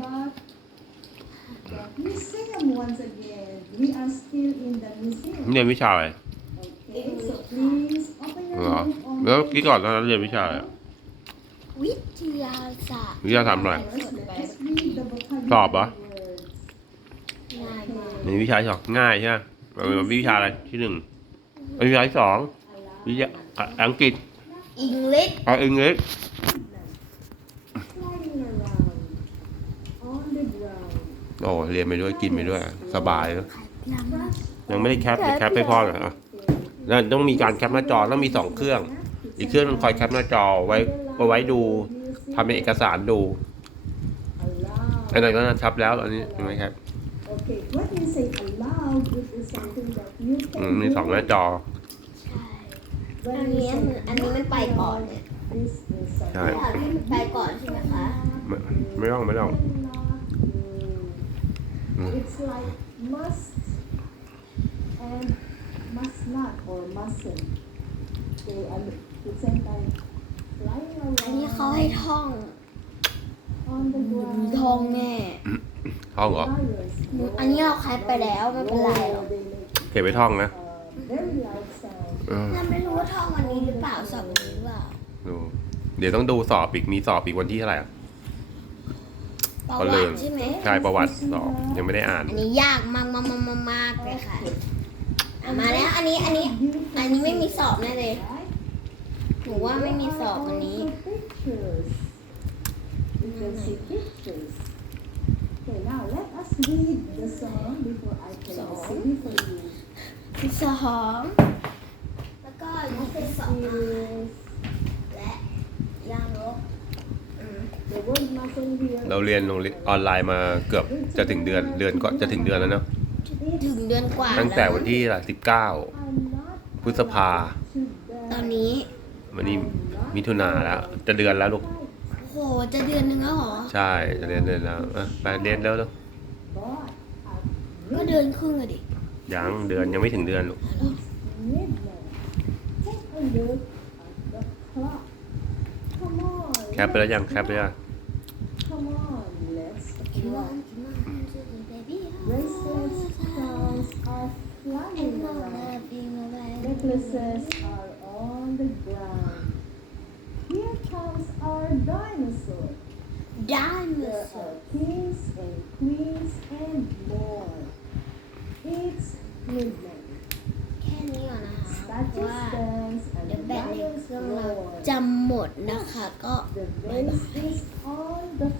about the museum once again? We are still in the museum. เรียนวิชาอะไร Okay, so please open เหรอ your book on แล้ว page กี้ก่อนตอนนั้นเรียนวิชาอะไร วิทยาศาสตร์วิชาทำอะไร First, let us read the vocabulary สอบเหรอ words. ง่ายมากในวิชาที่สองง่ายใช่ไหมเออวิชาอะไรที่หนึ่งวิชาที่สองวิชาอังกฤษอังกฤษ เอาอังกฤษ Flying around on the ground. โอ้เรียนไปด้วยกินไปด้วย สบายเลยยังไม่ได้แคปจะแคปไปพ่อเหรอแล้วต้องมีการแคปหน้าจอต้องมีสองเครื่อง อีกเครื่องนึงคอยแคปหน้าจอไว้เอาไว้ดูทำเป็นเอกสารดู Allow. อันนั้นก็ทับแล้วอันนี้ยังไม่แคป Okay, when you say allowed, it is something that you อื can มมีสองหน้า do. จอใช่ When อัน you นี้ say อันนี้มันไปก่อนเนี่ย This is something ใช่ค่ะที่มันไปก่อนใช่ไหมคะไม่ไม่ต้องไม่ต้อง cannot do. It's like must and must not or mustn't. They are at the same time flying อันนี้เขาให้ around ท่อง on the หนู ground. ท่องแน่ ท่องเหรอ Flyers หนู go อันนี้เราแคปไปแล้วไม่เป็นไรหรอก They make เก็บไปท่องนะ uh, very loud sound. เออเราไม่รู้ว่าท่องวันนี้หรือเปล่าสอบวันนี้หรือเปล่า ดู เดี๋ยวต้องดูสอบอีก มีสอบอีกวันที่เท่าไหร่อะ ประก็วัลืติมใช่ไหมใช่ประวัติสอบยังไม่ได้อ่าน อันนี้ยากมากมากมากมากมากเลยค่ะอะมาแล้วอันนี้อันนี้ You อัน can นี้ไม่มี see สอบแน่เลย right? หนูว่าไม่มีสอบวันนี้ Pictures. You can see pictures. Okay, now let us read the song before I play the Song. CD for you. ที่สองแล้วก็ยี่สิบสอง Is และยางลบอืม the word mustn't here. เราเรียนโรงเรียนออนไลน์มาเกือบจะถึงเดือนเดือนก็จะถึงเดือนแล้วเนาะถึงเดือนกว่าตั้งแต่ล้วันที่สิบเก้า I'm not พฤษภา to ตอน that. นี้วันนี้มิถุนาแล้ว จะเดือนแล้วลูกโอ้โหจะเดือนหนึ่งแล้วเหรอ ใช่จะเรียนเดือนแล้วอะไปเรียนแล้วลูก But at ก็เดือนครึ่งอะดิยังเดือนยังไม่ถึงเดือนลูก แคปไปแล้วยังแคปไปยัง Come on, let's fly. Races, clowns are flying around. Necklaces are on the ground. Here comes our dinosaur. There are kings and queens and more. It's midnight. แค่นี้ก่อนนะคะ Statue ว่า stands เดี๋ยว and แบ the ตเล็ก dinosaur ลงมา ดนะคะก็บ๊ายบาย